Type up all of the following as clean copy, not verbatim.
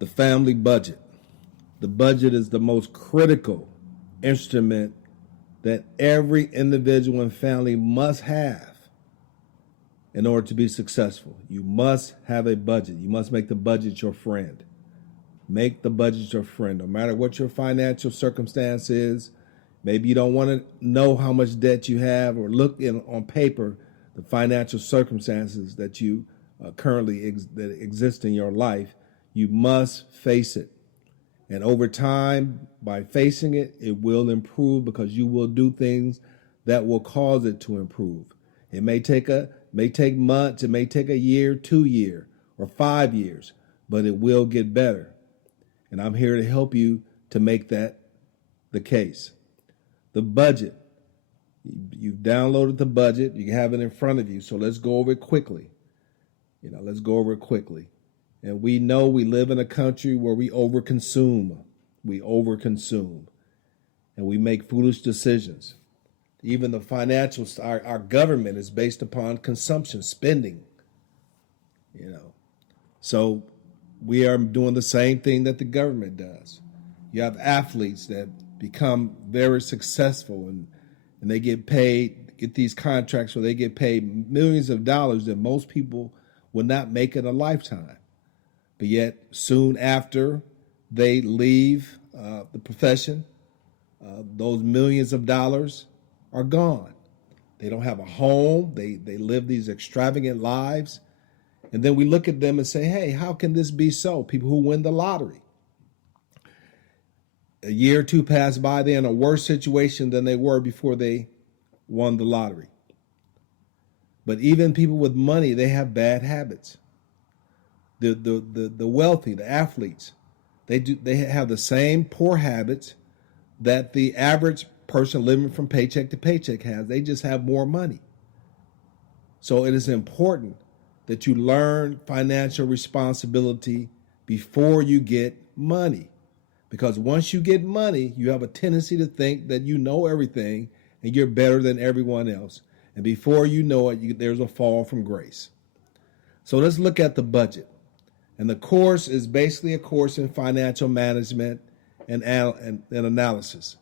The family budget. The budget is the most critical instrument that every individual and family must have in order to be successful. You must have a budget. You must make the budget your friend. Make the budget your friend. No matter what your financial circumstance is, maybe you don't want to know how much debt you have or look on paper the financial circumstances that you currently that exist in your life. You must face it. And over time, by facing it, it will improve because you will do things that will cause it to improve. It may take months, it may take a year, 2 years, or 5 years, but it will get better. And I'm here to help you to make that the case. The budget. You've downloaded the budget. You have it in front of you. So let's go over it quickly. Let's go over it quickly. And we know we live in a country where we overconsume. We overconsume. And we make foolish decisions. Even the financial, our government is based upon consumption, spending. So we are doing the same thing that the government does. You have athletes that become very successful and they get these contracts where they get paid millions of dollars that most people will not make in a lifetime. But yet soon after they leave the profession, those millions of dollars are gone. They don't have a home. They live these extravagant lives. And then we look at them and say, hey, how can this be so? People who win the lottery. A year or two pass by, they're in a worse situation than they were before they won the lottery. But even people with money, they have bad habits. The wealthy, the athletes, they have the same poor habits that the average person living from paycheck to paycheck has. They just have more money. So it is important that you learn financial responsibility before you get money. Because once you get money, you have a tendency to think that you know everything and you're better than everyone else. And before you know it, there's a fall from grace. So let's look at the budget. And the course is basically a course in financial management and analysis.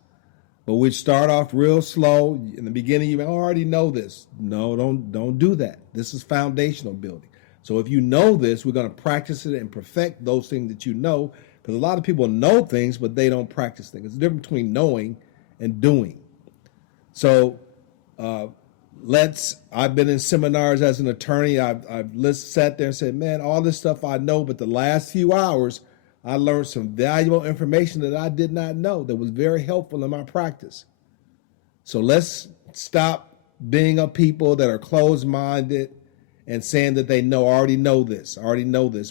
But we start off real slow. In the beginning, you may already know this. No, don't do that. This is foundational building. So if you know this, we're going to practice it and perfect those things that you know. Because a lot of people know things, but they don't practice things. It's the difference between knowing and doing. So I've been in seminars as an attorney. I've sat there and said, man, all this stuff I know, but the last few hours, I learned some valuable information that I did not know that was very helpful in my practice. So let's stop being a people that are closed-minded and saying that they already know this,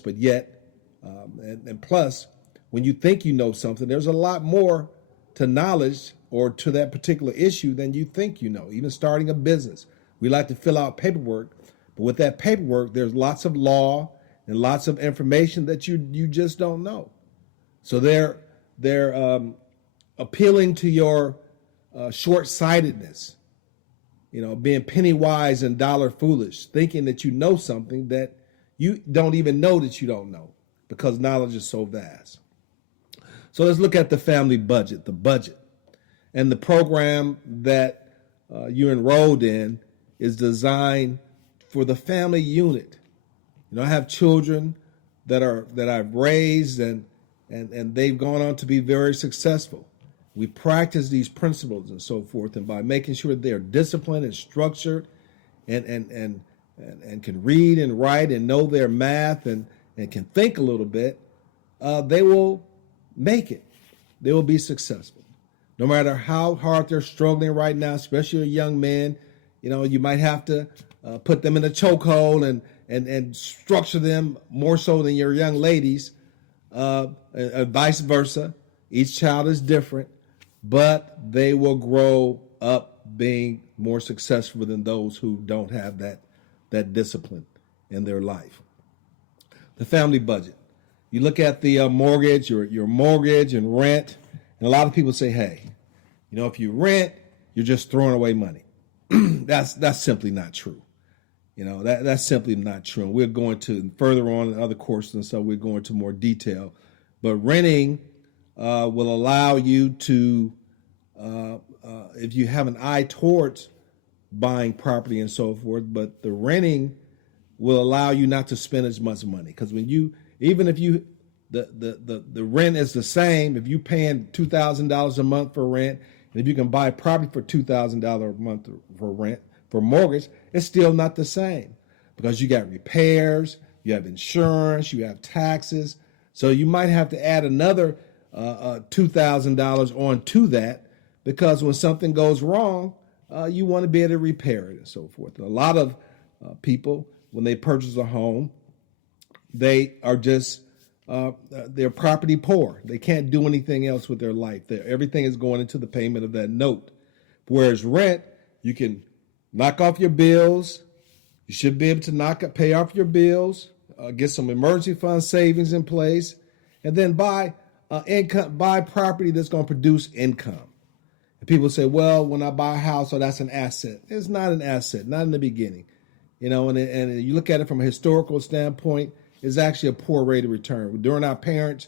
but yet, and plus, when you think you know something, there's a lot more to knowledge or to that particular issue than you think you know. Even starting a business, we like to fill out paperwork, but with that paperwork, there's lots of law and lots of information that you just don't know. So they're appealing to your short-sightedness, being penny wise and dollar foolish, thinking that you know something that you don't even know that you don't know because knowledge is so vast. So let's look at the family budget, the budget. And the program that you're enrolled in is designed for the family unit. I have children that I've raised and they've gone on to be very successful. We practice these principles and so forth, and by making sure they're disciplined and structured and can read and write and know their math and can think a little bit, they will make it. They will be successful. No matter how hard they're struggling right now, especially a young man, you might have to put them in a chokehold and structure them more so than your young ladies, and vice versa. Each child is different, but they will grow up being more successful than those who don't have that discipline in their life. The family budget. You look at the mortgage, your mortgage and rent, and a lot of people say, hey, if you rent, you're just throwing away money. That's simply not true. That's simply not true. And we're going to further on in other courses and so we're going to more detail. But renting will allow you to, if you have an eye towards buying property and so forth, but the renting will allow you not to spend as much money. Because when you, even if you, the rent is the same, if you're paying $2,000 a month for rent, and if you can buy property for $2,000 a month for rent, for mortgage, it's still not the same because you got repairs, you have insurance, you have taxes. So you might have to add another $2,000 on to that because when something goes wrong, you want to be able to repair it and so forth. And a lot of people, when they purchase a home, they are just, they're property poor. They can't do anything else with their life. Everything is going into the payment of that note. Whereas rent, you can knock off your bills. You should be able to pay off your bills, get some emergency fund savings in place, and then buy property that's going to produce income. And people say, well, when I buy a house, oh, that's an asset. It's not an asset, not in the beginning. You know, and you look at it from a historical standpoint, it's actually a poor rate of return. During our parents,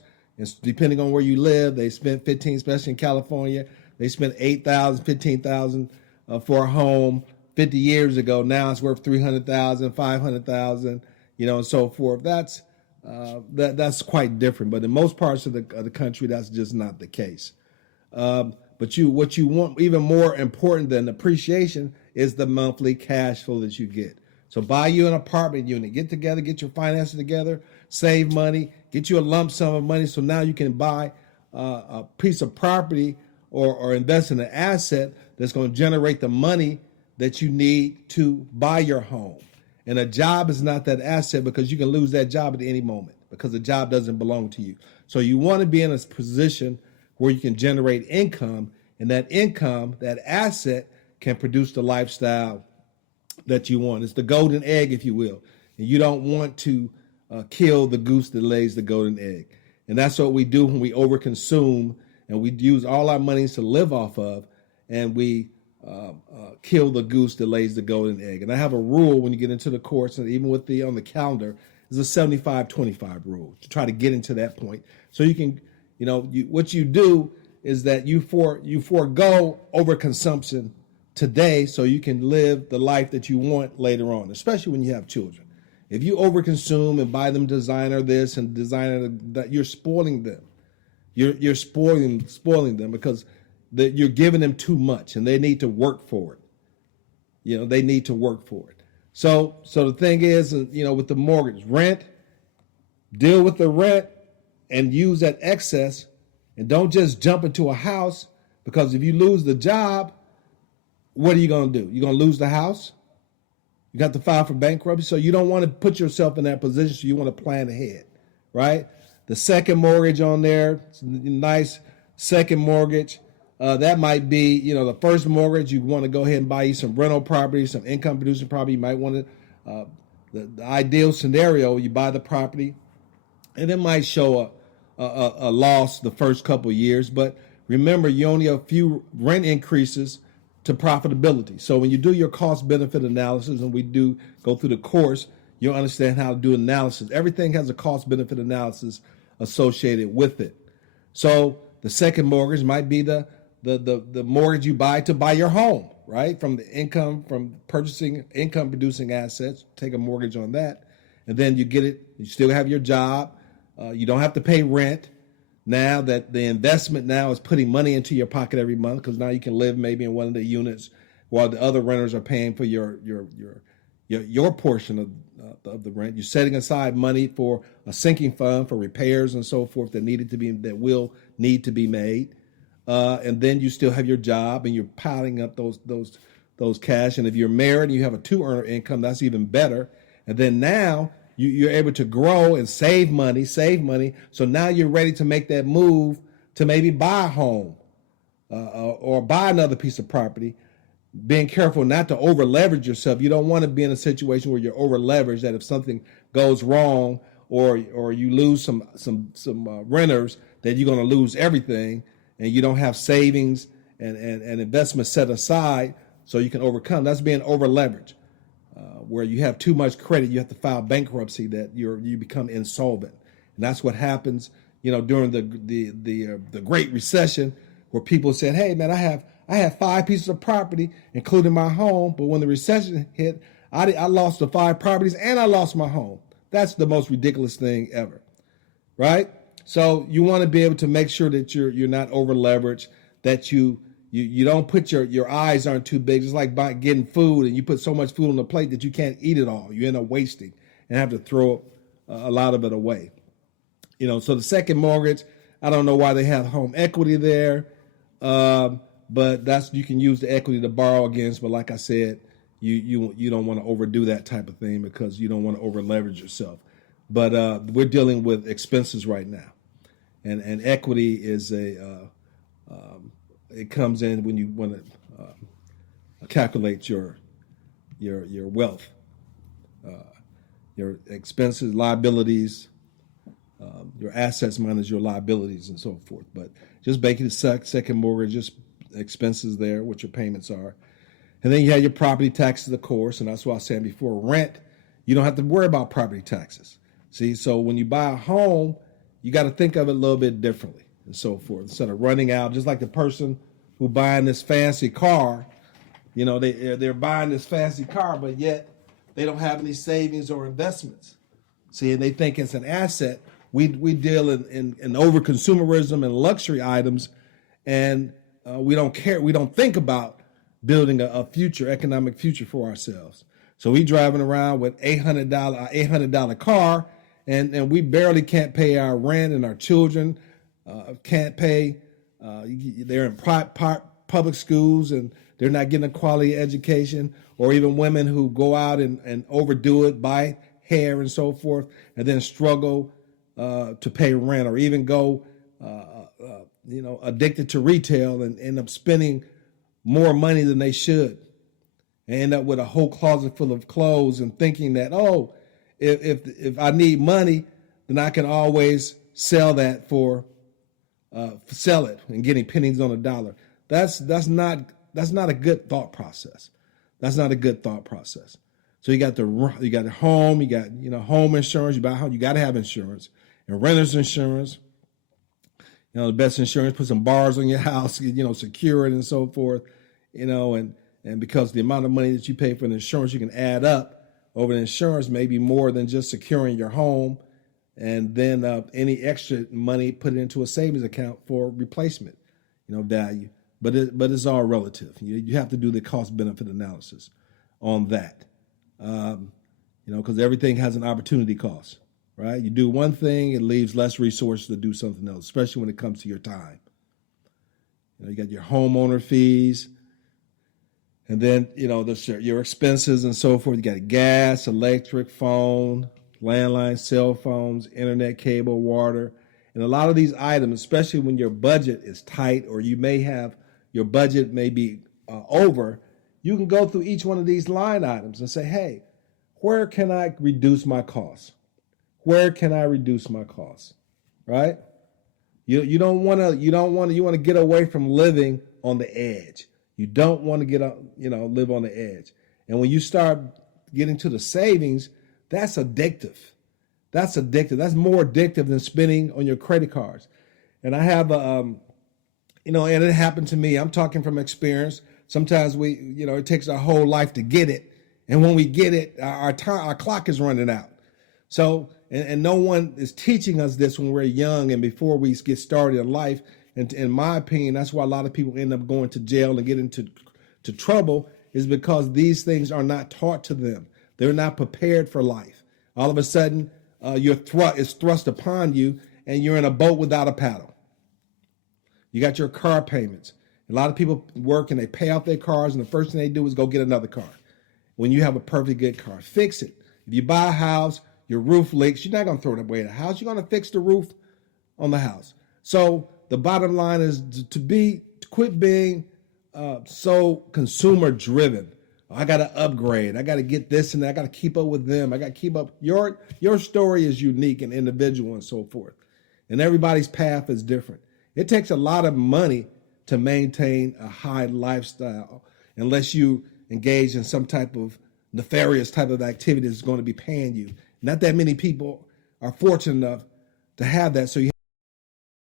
depending on where you live, they spent 15, especially in California, they spent $8,000, $15,000 for a home 50 years ago. Now it's worth $300,000, $500,000, you know, and so forth. That's quite different. But in most parts of the country, that's just not the case. But what you want, even more important than appreciation, is the monthly cash flow that you get. So buy you an apartment unit, get together, get your finances together, save money, get you a lump sum of money so now you can buy a piece of property or invest in an asset that's going to generate the money that you need to buy your home. And a job is not that asset because you can lose that job at any moment because the job doesn't belong to you. So you want to be in a position where you can generate income, and that income, that asset, can produce the lifestyle that you want. It's the golden egg, if you will. And you don't want to kill the goose that lays the golden egg. And that's what we do when we overconsume and we use all our monies to live off of, and we kill the goose that lays the golden egg. And I have a rule when you get into the course, and even with on the calendar, is a 75-25 rule to try to get into that point. So you can, what you do is that you forego overconsumption today so you can live the life that you want later on, especially when you have children. If you overconsume and buy them designer this and designer that, you're spoiling them. You're spoiling them because you're giving them too much and they need to work for it. They need to work for it. So the thing is, with the mortgage, rent, deal with the rent and use that excess, and don't just jump into a house, because if you lose the job, what are you going to do? You're going to lose the house? You got to file for bankruptcy. So you don't want to put yourself in that position. So you want to plan ahead, right? The second mortgage on there, nice second mortgage. That might be, the first mortgage, you want to go ahead and buy you some rental property, some income producing property. You might want to, the ideal scenario, you buy the property and it might show a loss the first couple of years. But remember, you only have a few rent increases to profitability. So when you do your cost benefit analysis, and we do go through the course, you'll understand how to do analysis. Everything has a cost benefit analysis associated with it. So the second mortgage might be the mortgage you buy to buy your home, right? From the income, from purchasing income producing assets, take a mortgage on that. And then you get it, you still have your job. You don't have to pay rent. Now that the investment now is putting money into your pocket every month, because now you can live maybe in one of the units while the other renters are paying for your portion of the rent. You're setting aside money for a sinking fund for repairs and so forth that will need to be made. And then you still have your job and you're piling up those cash. And if you're married and you have a 2-earner income, that's even better. And then now you're able to grow and save money. So now you're ready to make that move to maybe buy a home or buy another piece of property, being careful not to over leverage yourself. You don't want to be in a situation where you're over leveraged, that if something goes wrong or you lose some renters, that you're going to lose everything and you don't have savings and investments set aside so you can overcome. That's being over leveraged. Where you have too much credit, you have to file bankruptcy, that you become insolvent. And that's what happens. during the Great Recession, where people said, "Hey, man, I have 5 pieces of property, including my home, but when the recession hit, I lost the 5 properties and I lost my home." That's the most ridiculous thing ever, right? So you want to be able to make sure that you're not over leveraged, that you don't put your eyes aren't too big. It's like getting food and you put so much food on the plate that you can't eat it all. You end up wasting and have to throw a lot of it away. So the second mortgage, I don't know why they have home equity there, but you can use the equity to borrow against. But like I said, you don't want to overdo that type of thing because you don't want to over leverage yourself. But we're dealing with expenses right now, and equity is it comes in when you want to calculate your wealth, your expenses, liabilities, your assets minus your liabilities, and so forth. But just making the second mortgage, just expenses there, what your payments are. And then you have your property taxes, of course, and that's what I was saying before. Rent, you don't have to worry about property taxes. See, so when you buy a home, you got to think of it a little bit differently and so forth. Instead of running out, just like the person who buying this fancy car, they're buying this fancy car, but yet they don't have any savings or investments. See, and they think it's an asset. We deal in over consumerism and luxury items, and we don't care. We don't think about building a economic future for ourselves. So we driving around with $800 car, and we barely can't pay our rent, and our children can't pay. They're in public schools, and they're not getting a quality education. Or even women who go out and overdo it, buy hair and so forth, and then struggle to pay rent, or even go addicted to retail and end up spending more money than they should, and end up with a whole closet full of clothes and thinking that, if I need money, then I can always sell that sell it and getting pennies on a dollar. That's not a good thought process. That's not a good thought process. So you got the home, you got home insurance. You buy a home, you got to have insurance, and renter's insurance. The best insurance, put some bars on your house, secure it and so forth, and because the amount of money that you pay for the insurance, you can add up over the insurance, maybe more than just securing your home, and then any extra money, put it into a savings account for replacement, value. But it's all relative. You have to do the cost benefit analysis on that, because everything has an opportunity cost. Right? You do one thing, it leaves less resources to do something else, especially when it comes to your time. You got your homeowner fees, and then, your expenses and so forth. You got gas, electric, phone, landline, cell phones, internet, cable, water. And a lot of these items, especially when your budget is tight, or you may have your budget may be over, you can go through each one of these line items and say, hey, where can I reduce my costs? Where can I reduce my costs? Right? You want to get away from living on the edge. You don't want to live on the edge. And when you start getting to the savings, that's addictive. That's addictive. That's more addictive than spending on your credit cards. And I have and it happened to me. I'm talking from experience. Sometimes it takes our whole life to get it. And when we get it, our clock is running out. So, and no one is teaching us this when we're young and before we get started in life. And in my opinion, that's why a lot of people end up going to jail and get into trouble, is because these things are not taught to them. They're not prepared for life. All of a sudden, is thrust upon you, and you're in a boat without a paddle. You got your car payments. A lot of people work and they pay off their cars, and the first thing they do is go get another car. When you have a perfectly good car, fix it. If you buy a house, your roof leaks, you're not going to throw it away in the house. You're going to fix the roof on the house. So the bottom line is to quit being so consumer driven. I got to upgrade. I got to get this and that. I got to keep up with them. I got to keep up. Your story is unique and individual and so forth. And everybody's path is different. It takes a lot of money to maintain a high lifestyle unless you engage in some type of nefarious type of activity that's going to be paying you. Not that many people are fortunate enough to have that. So you